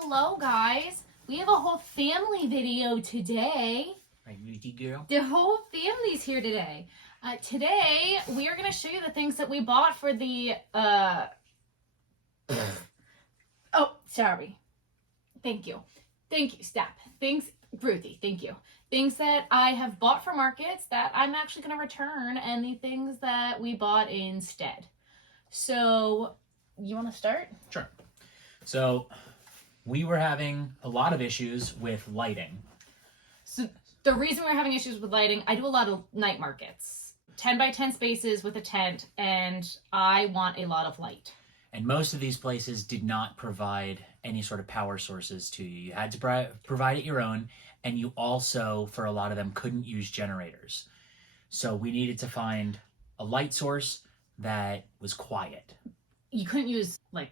Hello guys, we have a whole family video today. Right, Beauty Girl? The whole family's here today. Today we are going to show you the things that we bought for the oh, sorry. Thank you, stop. Ruthie, thank you. Things that I have bought for markets that I'm actually going to return, and the things that we bought instead. So, you want to start? Sure. So, we were having a lot of issues with lighting. So, the reason we're having issues with lighting, I do a lot of night markets. 10 by 10 spaces with a tent, and I want a lot of light. And most of these places did not provide any sort of power sources to you. You had to provide it your own, and you also, for a lot of them, couldn't use generators. So we needed to find a light source that was quiet. You couldn't use, like,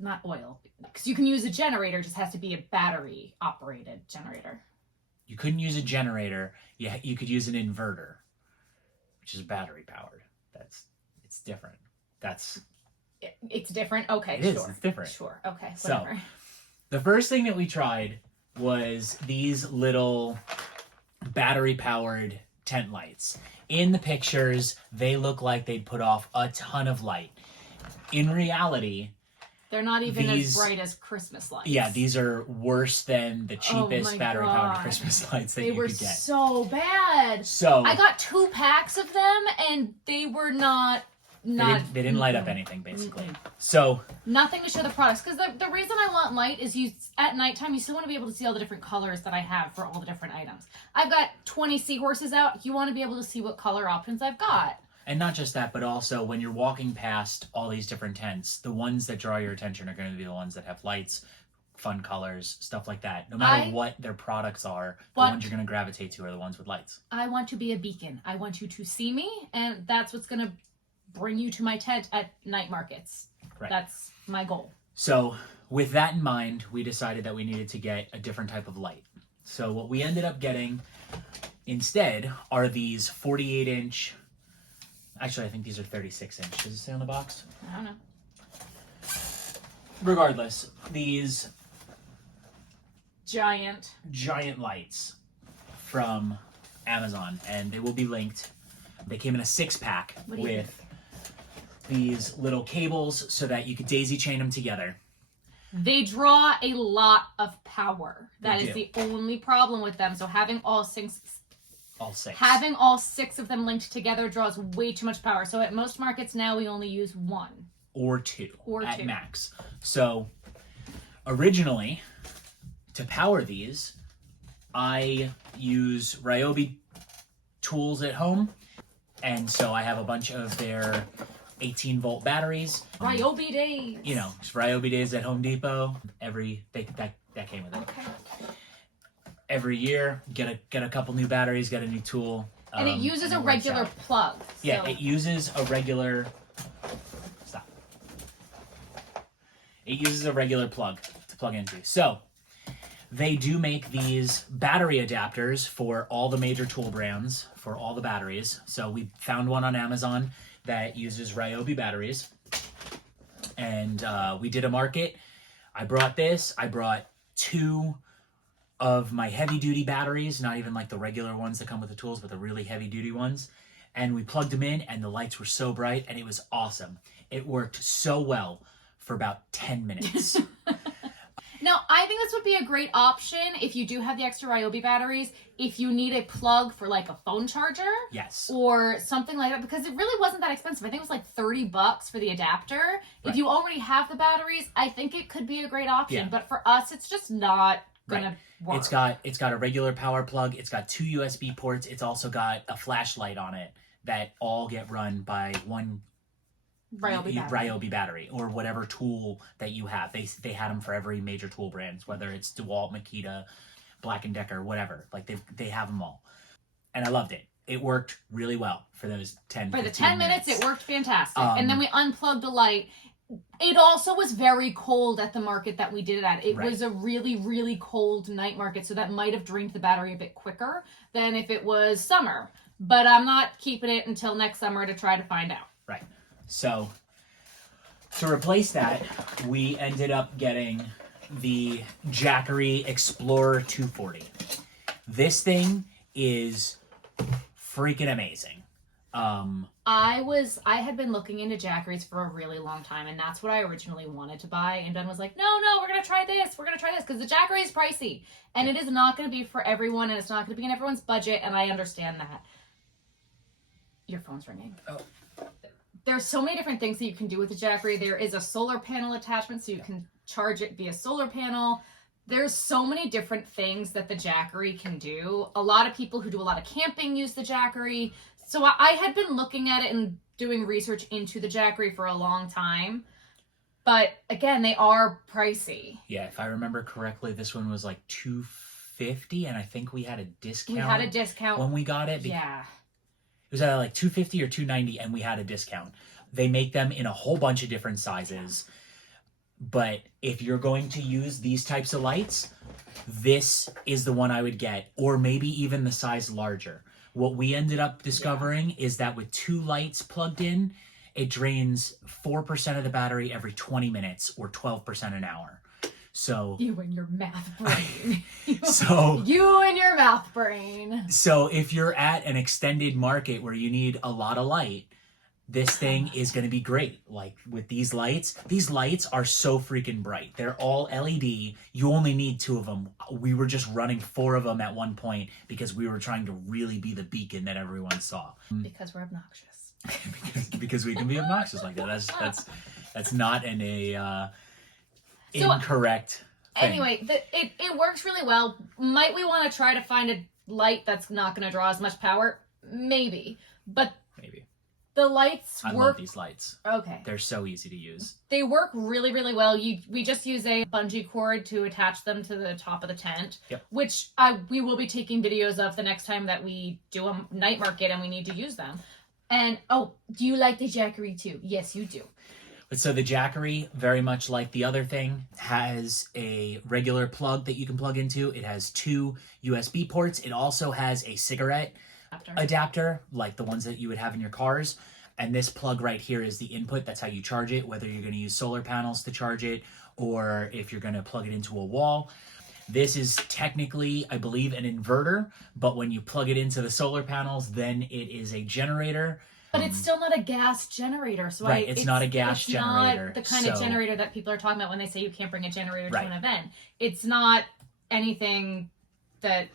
not oil, because you can use a generator, it just has to be a battery-operated generator. You couldn't use a generator. You could use an inverter, which is battery-powered. It's different. It's different? Okay, it is, it's different. Sure, okay, whatever. So, the first thing that we tried was these little battery-powered tent lights. In the pictures, they look like they put off a ton of light. In reality, they're not even as bright as Christmas lights. Yeah, these are worse than the cheapest battery-powered Christmas lights that you could get. They were so bad. So I got 2 packs of them, and they were not. They didn't light up anything, basically. So nothing to show the products, because the reason I want light is at nighttime you still want to be able to see all the different colors that I have for all the different items. I've got 20 seahorses out. You want to be able to see what color options I've got. And not just that, but also when you're walking past all these different tents, the ones that draw your attention are going to be the ones that have lights, fun colors, stuff like that. No matter what their products are, the ones you're going to gravitate to are the ones with lights. I want to be a beacon. I want you to see me, and that's what's going to bring you to my tent at night markets. Right. That's my goal. So with that in mind, we decided that we needed to get a different type of light. So what we ended up getting instead are these 48-inch... Actually, I think these are 36-inch. Does it say on the box? I don't know. Regardless, these... Giant lights from Amazon, and they will be linked. They came in a 6-pack with these little cables so that you could daisy chain them together. They draw a lot of power. That is the only problem with them. So having all six of them linked together draws way too much power. So at most markets now we only use 1 or 2 at max. So originally, to power these, I use Ryobi tools at home, and so I have a bunch of their 18-volt batteries. Ryobi days. You know, it's Ryobi days at Home Depot. That came with it. Okay. Every year, get a couple new batteries, get a new tool. And it uses a regular plug. So. Yeah, it uses a regular... Stop. It uses a regular plug to plug into. So, they do make these battery adapters for all the major tool brands, for all the batteries. So we found one on Amazon that uses Ryobi batteries. And we did a market. I brought this. I brought 2 of my heavy-duty batteries, not even like the regular ones that come with the tools, but the really heavy-duty ones. And we plugged them in, and the lights were so bright, and it was awesome. It worked so well for about 10 minutes. Now, I think this would be a great option if you do have the extra Ryobi batteries, if you need a plug for like a phone charger. Yes. Or something like that, because it really wasn't that expensive. I think it was like $30 for the adapter. Right. If you already have the batteries, I think it could be a great option. Yeah. But for us, it's just not gonna work. It's got a regular power plug. It's got 2 USB ports. It's also got a flashlight on it that all get run by one Ryobi battery or whatever tool that you have. They had them for every major tool brands, whether it's DeWalt, Makita, Black & Decker, whatever. Like they have them all. And I loved it. It worked really well for those 10 For the 10 minutes, it worked fantastic. And then we unplugged the light. It also was very cold at the market that we did it at. It was a really, really cold night market, so that might have drained the battery a bit quicker than if it was summer. But I'm not keeping it until next summer to try to find out. Right. So to replace that, we ended up getting the Jackery Explorer 240. This thing is freaking amazing. I had been looking into Jackery's for a really long time, and that's what I originally wanted to buy. And Ben was like, no, we're going to try this. We're going to try this because the Jackery is pricey. And it is not going to be for everyone, and it's not going to be in everyone's budget, and I understand that. Your phone's ringing. Oh. There's so many different things that you can do with the Jackery. There is a solar panel attachment, so you can charge it via solar panel. There's so many different things that the Jackery can do. A lot of people who do a lot of camping use the Jackery. So I had been looking at it and doing research into the Jackery for a long time. But again, they are pricey. Yeah, if I remember correctly, this one was like $250, and I think we had a discount. We had a discount when we got it. Yeah. It was either like $250 or $290, and we had a discount. They make them in a whole bunch of different sizes. But if you're going to use these types of lights, this is the one I would get, or maybe even the size larger. What we ended up discovering is that with 2 lights plugged in, it drains 4% of the battery every 20 minutes or 12% an hour. So you and your math brain. You and your math brain. So if you're at an extended market where you need a lot of light, this thing is going to be great. Like with these lights are so freaking bright. They're all LED. You only need 2 of them. We were just running 4 of them at one point because we were trying to really be the beacon that everyone saw. Because we're obnoxious. because we can be obnoxious like that. That's not incorrect thing. Anyway, it works really well. Might we want to try to find a light that's not going to draw as much power? Maybe. But maybe. The lights I work. love these lights. Okay. They're so easy to use. They work really, really well. We just use a bungee cord to attach them to the top of the tent, which we will be taking videos of the next time that we do a night market and we need to use them. And, do you like the Jackery too? Yes, you do. But so the Jackery, very much like the other thing, has a regular plug that you can plug into. It has 2 USB ports. It also has a cigarette adapter, like the ones that you would have in your cars. And this plug right here is the input. That's how you charge it, whether you're going to use solar panels to charge it or if you're going to plug it into a wall. This is technically, I believe, an inverter, but when you plug it into the solar panels, then it is a generator. But it's still not a gas generator. So right, it's not a gas generator. Not the kind of generator that people are talking about when they say you can't bring a generator to an event. It's not anything that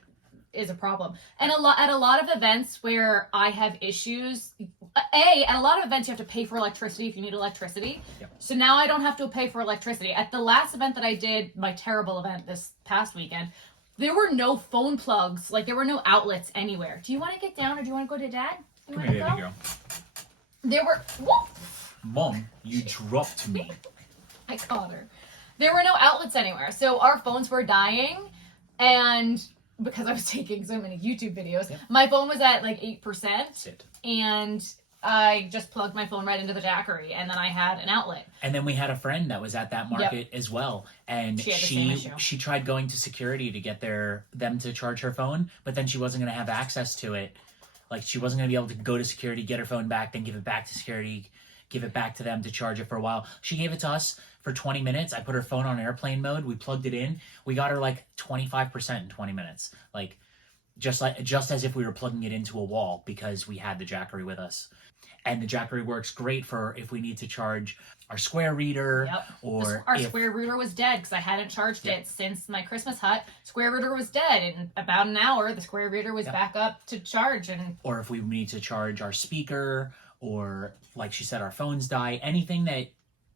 is a problem. And at a lot of events where I have issues, at a lot of events you have to pay for electricity if you need electricity. Yep. So now I don't have to pay for electricity. At the last event that I did, my terrible event this past weekend, there were no phone plugs. Like there were no outlets anywhere. Do you want to get down or do you want to go to Dad? You Come here, baby girl. There were... Whoop! Mom, you dropped me. I caught her. There were no outlets anywhere. So our phones were dying, and because I was taking so many YouTube videos, my phone was at like 8%. And I just plugged my phone right into the Jackery, and then I had an outlet. And then we had a friend that was at that market as well, and she tried going to security to get them to charge her phone, but then she wasn't going to have access to it. Like she wasn't going to be able to go to security, get her phone back, then give it back to security, give it back to them to charge it for a while. She gave it to us for 20 minutes. I put her phone on airplane mode. We plugged it in. We got her like 25% in 20 minutes. Like just as if we were plugging it into a wall because we had the Jackery with us. And the Jackery works great for if we need to charge our Square reader. Or our Square router was dead because I hadn't charged it since my Christmas hut. Square router was dead. In about an hour, the Square router was back up to charge. Or if we need to charge our speaker, or like she said, our phones die, anything that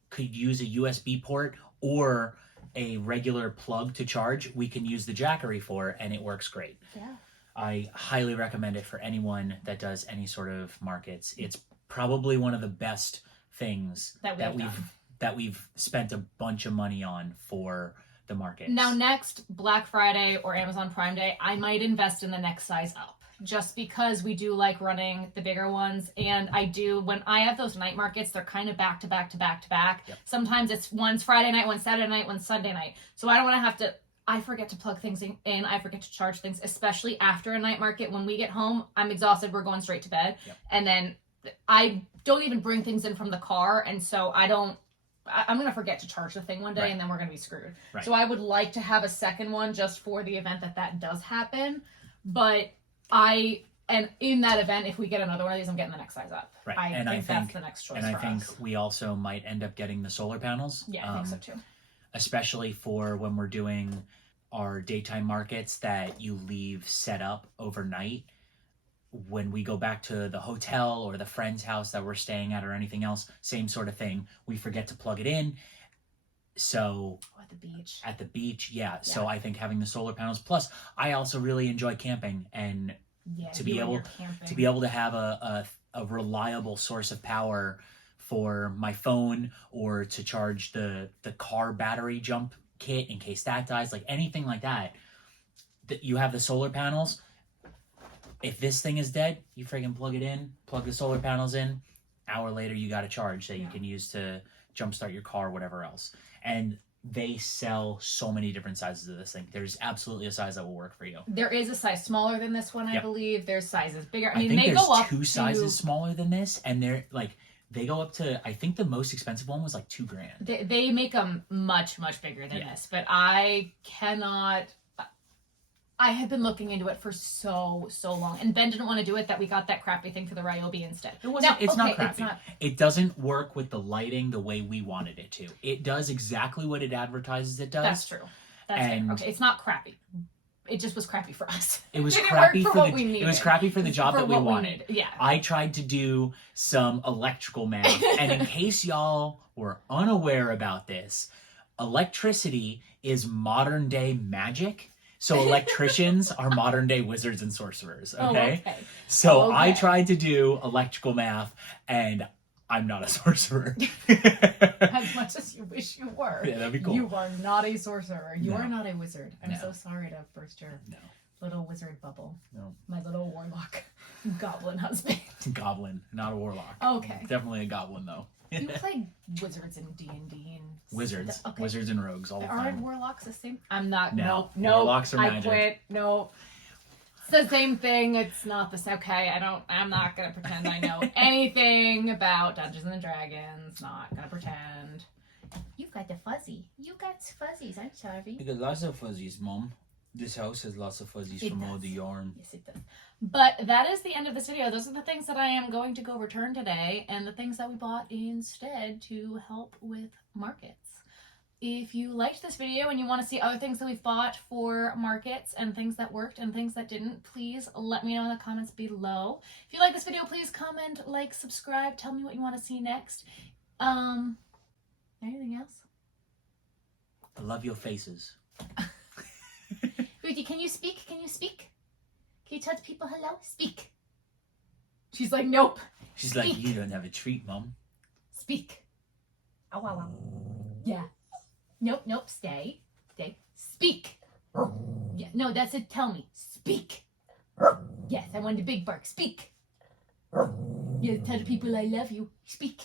could use a USB port or a regular plug to charge, we can use the Jackery for, and it works great. Yeah. I highly recommend it for anyone that does any sort of markets. It's probably one of the best things that we've spent a bunch of money on for the markets. Now next Black Friday or Amazon Prime Day, I might invest in the next size up. Just because we do like running the bigger ones, and I do, when I have those night markets, they're kind of back to back to back to back. Sometimes it's one's Friday night, one's Saturday night, one's Sunday night. So I don't want to have to, I forget to plug things in, I forget to charge things, especially after a night market. When we get home, I'm exhausted, we're going straight to bed. And then I don't even bring things in from the car, and so I don't I'm going to forget to charge the thing one day, Right. and then we're going to be screwed. Right. So I would like to have a second one just for the event that does happen. But and in that event, if we get another one of these, I'm getting the next size up. Right. I think that's the next choice and I for think us. we also might end up getting the solar panels. Yeah, I think so too. Especially for when we're doing our daytime markets that you leave set up overnight. When we go back to the hotel or the friend's house that we're staying at or anything else, same sort of thing. We forget to plug it in. So At the beach. At the beach, yeah. So I think having the solar panels. Plus, I also really enjoy camping, and to be able to have a reliable source of power for my phone, or to charge the car battery jump kit in case that dies, like anything like that. That you have the solar panels. If this thing is dead, you friggin' plug it in, plug the solar panels in. Hour later, you got a charge that you can use to jumpstart your car, whatever else. And they sell so many different sizes of this thing. There's absolutely a size that will work for you. There is a size smaller than this one, I believe. There's sizes bigger. I mean, think they there's go up two sizes smaller than this, and they're like, they go up to, I think the most expensive one was like $2,000. They make them much, much bigger than this, but I have been looking into it for so long, and Ben didn't want to do it. That we got that crappy thing for the Ryobi instead. It's not crappy. It doesn't work with the lighting the way we wanted it to. It does exactly what it advertises it does. That's true. That's fair. Okay, it's not crappy. It just was crappy for us. It was crappy for what we needed. It was crappy for the job that we wanted. Yeah. I tried to do some electrical math, and in case y'all were unaware about this, electricity is modern day magic. So electricians are modern day wizards and sorcerers, okay? So I tried to do electrical math, and I'm not a sorcerer. As much as you wish you were. Yeah, that'd be cool. You are not a sorcerer. You are not a wizard. I'm so sorry to burst your little wizard bubble. No. My little warlock goblin husband. Goblin, not a warlock. Okay. Definitely a goblin, though. You play wizards in D&D and wizards, wizards and rogues all the time. Aren't warlocks the same? I'm not. No, no. Warlocks are magic. I quit. No, it's the same thing. It's not the same. Okay, I'm not gonna pretend I know anything about Dungeons and Dragons. Not gonna pretend. You got the fuzzy. You got fuzzies. I'm sorry. You got lots of fuzzies, Mom. This house has lots of fuzzies from all the yarn. Yes, it does. But that is the end of this video. Those are the things that I am going to go return today, and the things that we bought instead to help with markets. If you liked this video and you want to see other things that we've bought for markets and things that worked and things that didn't, please let me know in the comments below. If you like this video, please comment, like, subscribe, tell me what you want to see next. Anything else? I love your faces. Rudy, can you speak? Can you speak? Can you tell the people hello? Speak. She's like, nope. She's speak. Like, you don't have a treat, Mom. Speak. Ow, ow, ow. Yeah. Nope, stay. Speak. Yeah, no, that's it. Tell me. Speak. Yes, I want the big bark. Speak. Yeah, tell the people I love you. Speak.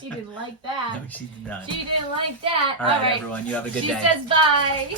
She didn't like that. No, she did not. She didn't like that. All right, everyone. You have a good day. She says bye.